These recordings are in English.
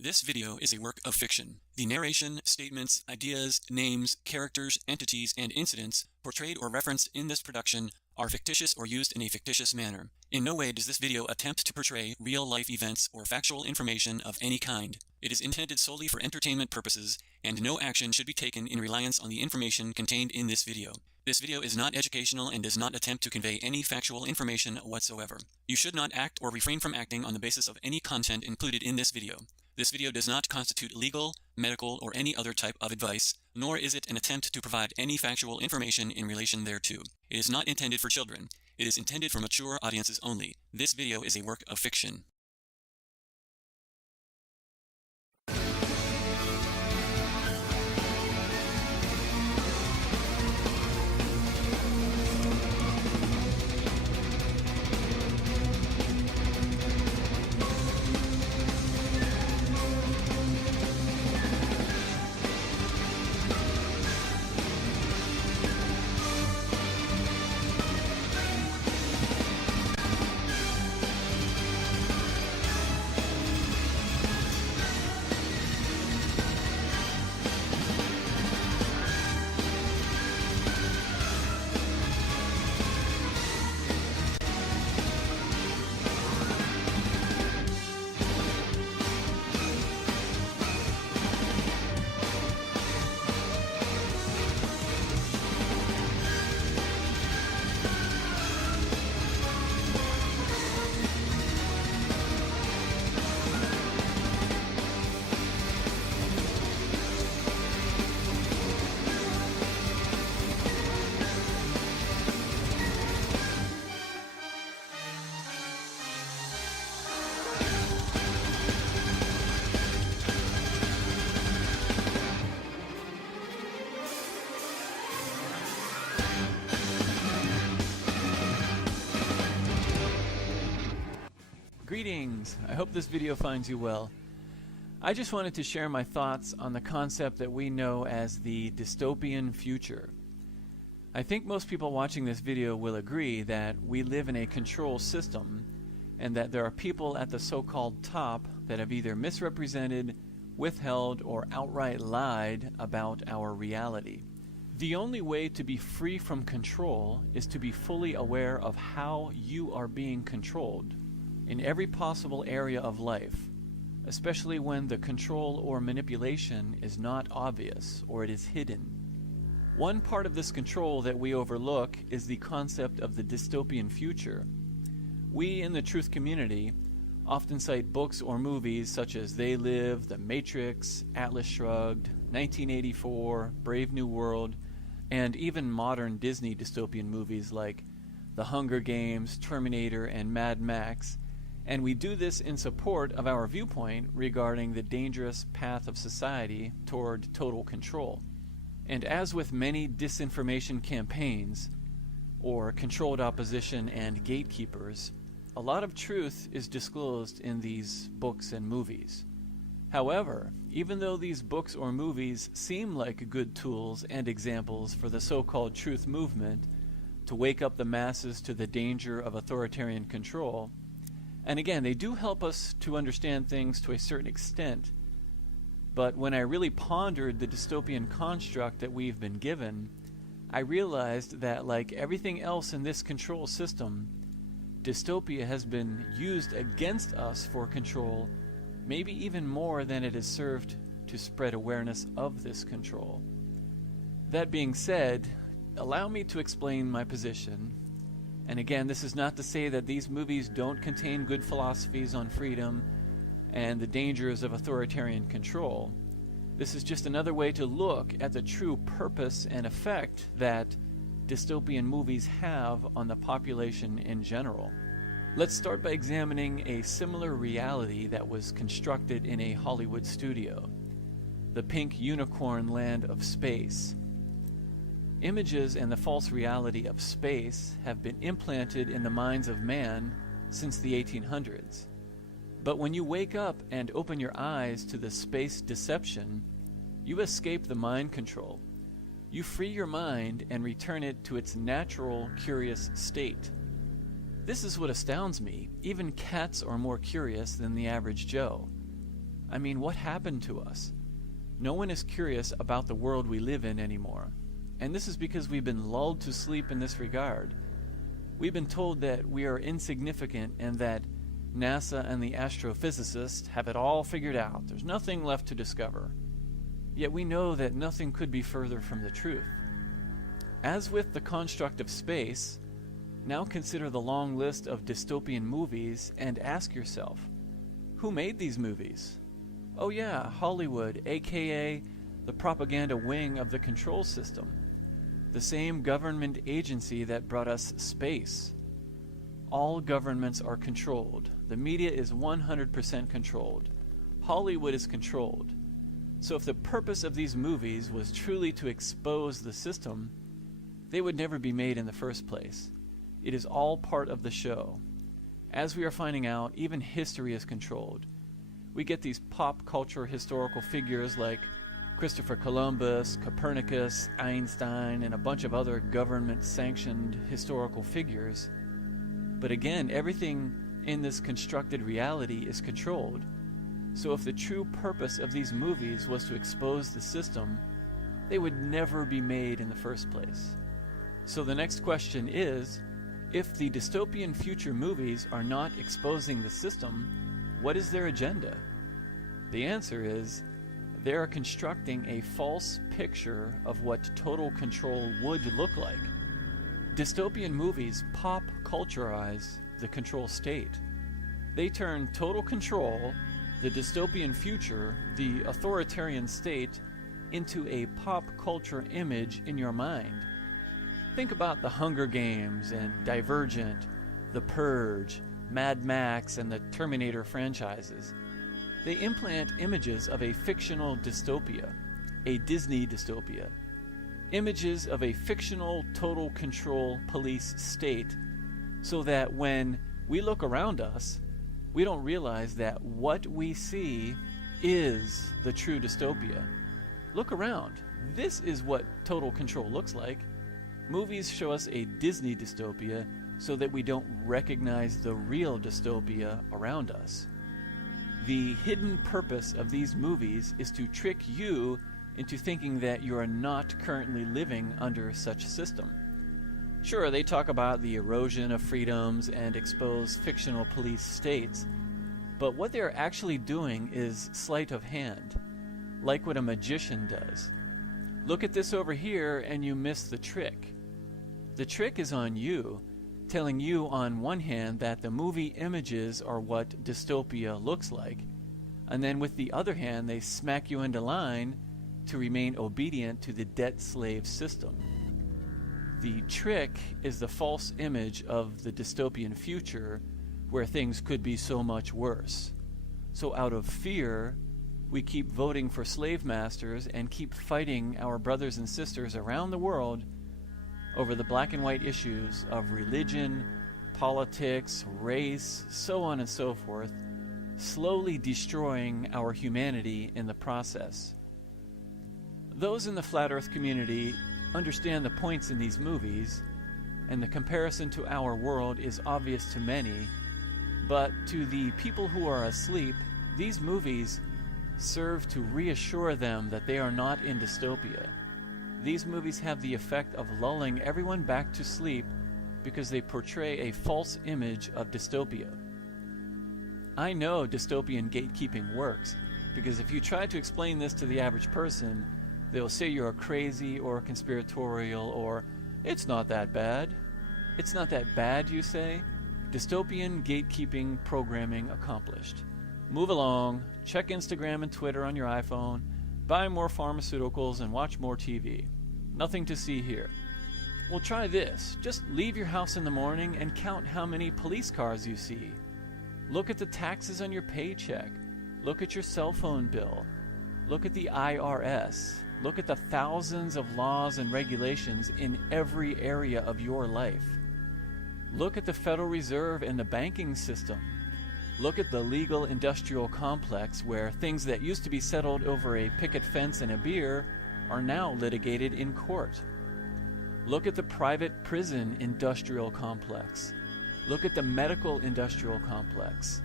This video is a work of fiction. The narration, statements, ideas, names, characters, entities, and incidents portrayed or referenced in this production are fictitious or used in a fictitious manner. In no way does this video attempt to portray real-life events or factual information of any kind. It is intended solely for entertainment purposes, and no action should be taken in reliance on the information contained in this video. This video is not educational and does not attempt to convey any factual information whatsoever. You should not act or refrain from acting on the basis of any content included in this video. This video does not constitute legal, medical, or any other type of advice, nor is it an attempt to provide any factual information in relation thereto. It is not intended for children. It is intended for mature audiences only. This video is a work of fiction. Greetings! I hope this video finds you well. I just wanted to share my thoughts on the concept that we know as the dystopian future. I think most people watching this video will agree that we live in a control system and that there are people at the so-called top that have either misrepresented, withheld, or outright lied about our reality. The only way to be free from control is to be fully aware of how you are being controlled in every possible area of life, especially when the control or manipulation is not obvious or it is hidden. One part of this control that we overlook is the concept of the dystopian future. We in the truth community often cite books or movies such as They Live, The Matrix, Atlas Shrugged, 1984, Brave New World, and even modern Disney dystopian movies like The Hunger Games, Terminator, and Mad Max. And we do this in support of our viewpoint regarding the dangerous path of society toward total control. And as with many disinformation campaigns, or controlled opposition and gatekeepers, a lot of truth is disclosed in these books and movies. However, even though these books or movies seem like good tools and examples for the so-called truth movement to wake up the masses to the danger of authoritarian control, and again, they do help us to understand things to a certain extent, but when I really pondered the dystopian construct that we've been given, I realized that like everything else in this control system, dystopia has been used against us for control, maybe even more than it has served to spread awareness of this control. That being said, allow me to explain my position. And again, this is not to say that these movies don't contain good philosophies on freedom and the dangers of authoritarian control. This is just another way to look at the true purpose and effect that dystopian movies have on the population in general. Let's start by examining a similar reality that was constructed in a Hollywood studio, the pink unicorn land of space. Images and the false reality of space have been implanted in the minds of man since the 1800s. But when you wake up and open your eyes to the space deception, you escape the mind control. You free your mind and return it to its natural, curious state. This is what astounds me. Even cats are more curious than the average Joe. I mean, what happened to us? No one is curious about the world we live in anymore. And this is because we've been lulled to sleep in this regard. We've been told that we are insignificant and that NASA and the astrophysicists have it all figured out. There's nothing left to discover. Yet we know that nothing could be further from the truth. As with the construct of space, now consider the long list of dystopian movies and ask yourself, who made these movies? Oh yeah, Hollywood, aka the propaganda wing of the control system. The same government agency that brought us space. All governments are controlled. The media is 100% controlled. Hollywood is controlled. So if the purpose of these movies was truly to expose the system, they would never be made in the first place. It is all part of the show. As we are finding out, even history is controlled. We get these pop culture historical figures like Christopher Columbus, Copernicus, Einstein, and a bunch of other government-sanctioned historical figures. But again, everything in this constructed reality is controlled. So if the true purpose of these movies was to expose the system, they would never be made in the first place. So the next question is, if the dystopian future movies are not exposing the system, what is their agenda? The answer is, they are constructing a false picture of what total control would look like. Dystopian movies pop culturize the control state. They turn total control, the dystopian future, the authoritarian state, into a pop culture image in your mind. Think about the Hunger Games and Divergent, The Purge, Mad Max, and the Terminator franchises. They implant images of a fictional dystopia, a Disney dystopia. Images of a fictional total control police state, so that when we look around us, we don't realize that what we see is the true dystopia. Look around. This is what total control looks like. Movies show us a Disney dystopia so that we don't recognize the real dystopia around us. The hidden purpose of these movies is to trick you into thinking that you are not currently living under such system. Sure, they talk about the erosion of freedoms and expose fictional police states, but what they are actually doing is sleight of hand, like what a magician does. Look at this over here and you miss the trick. The trick is on you, telling you on one hand that the movie images are what dystopia looks like, and then with the other hand they smack you into line to remain obedient to the debt slave system. The trick is the false image of the dystopian future where things could be so much worse. So out of fear, we keep voting for slave masters and keep fighting our brothers and sisters around the world over the black and white issues of religion, politics, race, so on and so forth, slowly destroying our humanity in the process. Those in the flat earth community understand the points in these movies, and the comparison to our world is obvious to many, but to the people who are asleep, these movies serve to reassure them that they are not in dystopia. These movies have the effect of lulling everyone back to sleep because they portray a false image of dystopia. I know dystopian gatekeeping works, because if you try to explain this to the average person, they'll say you're crazy or conspiratorial or, it's not that bad. It's not that bad, you say? Dystopian gatekeeping programming accomplished. Move along, check Instagram and Twitter on your iPhone, buy more pharmaceuticals, and watch more TV. Nothing to see here. Well, try this. Just leave your house in the morning and count how many police cars you see. Look at the taxes on your paycheck. Look at your cell phone bill. Look at the IRS. Look at the thousands of laws and regulations in every area of your life. Look at the Federal Reserve and the banking system. Look at the legal industrial complex where things that used to be settled over a picket fence and a beer are now litigated in court. Look at the private prison industrial complex. Look at the medical industrial complex,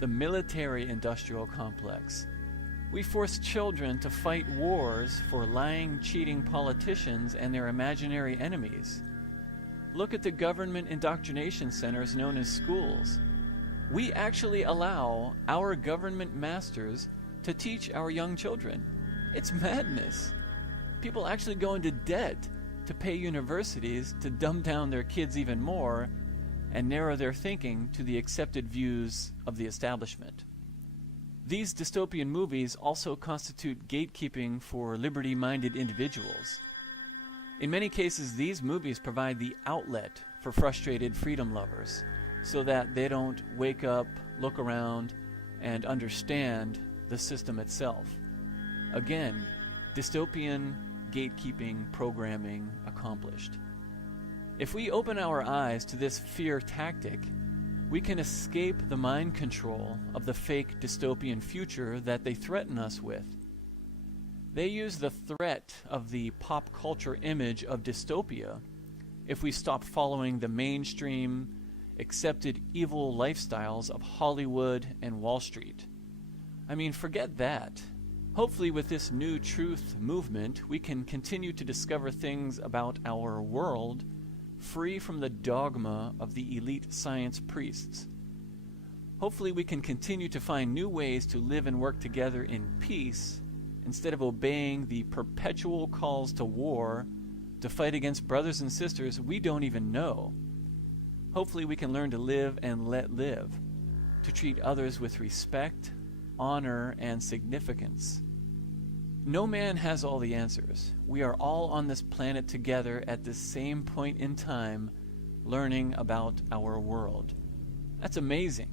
the military industrial complex, We force children to fight wars for lying, cheating politicians and their imaginary enemies. Look at the government indoctrination centers known as schools. We actually allow our government masters to teach our young children. It's madness. People actually go into debt to pay universities to dumb down their kids even more and narrow their thinking to the accepted views of the establishment. These dystopian movies also constitute gatekeeping for liberty-minded individuals. In many cases, these movies provide the outlet for frustrated freedom lovers so that they don't wake up, look around, and understand the system itself. Again, dystopian gatekeeping programming accomplished. If we open our eyes to this fear tactic, we can escape the mind control of the fake dystopian future that they threaten us with. They use the threat of the pop culture image of dystopia if we stop following the mainstream, accepted evil lifestyles of Hollywood and Wall Street. I mean, forget that. Hopefully with this new truth movement, we can continue to discover things about our world free from the dogma of the elite science priests. Hopefully we can continue to find new ways to live and work together in peace instead of obeying the perpetual calls to war, to fight against brothers and sisters we don't even know. Hopefully we can learn to live and let live, to treat others with respect, honor, and significance. No man has all the answers. We are all on this planet together at the same point in time, learning about our world. That's amazing.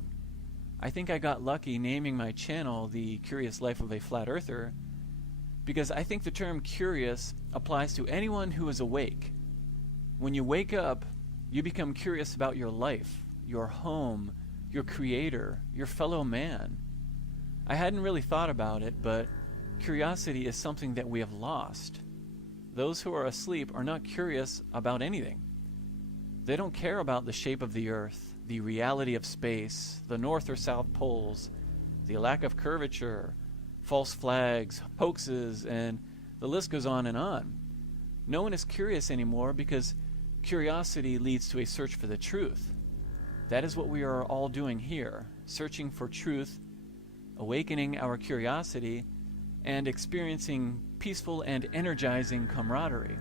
I think I got lucky naming my channel The Curious Life of a Flat Earther, because I think the term curious applies to anyone who is awake. When you wake up, you become curious about your life, your home, your creator, your fellow man. I hadn't really thought about it, but curiosity is something that we have lost. Those who are asleep are not curious about anything. They don't care about the shape of the earth, the reality of space, the north or south poles, the lack of curvature, false flags, hoaxes, and the list goes on and on. No one is curious anymore because curiosity leads to a search for the truth. That is what we are all doing here, searching for truth, awakening our curiosity, and experiencing peaceful and energizing camaraderie.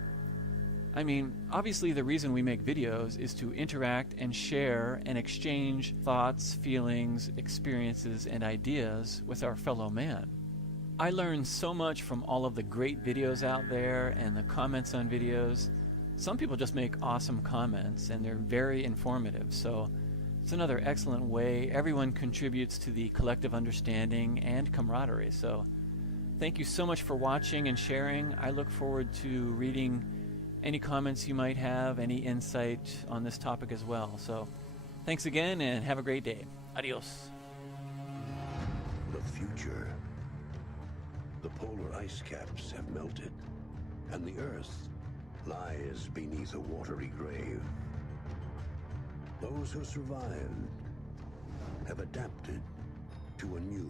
I mean, obviously the reason we make videos is to interact and share and exchange thoughts, feelings, experiences, and ideas with our fellow man. I learn so much from all of the great videos out there and the comments on videos. Some people just make awesome comments and they're very informative, so it's another excellent way everyone contributes to the collective understanding and camaraderie. So thank you so much for watching and sharing. I look forward to reading any comments you might have, any insight on this topic as well. So thanks again and have a great day. Adios. The future. The polar ice caps have melted, and the Earth lies beneath a watery grave. Those who survived have adapted to a new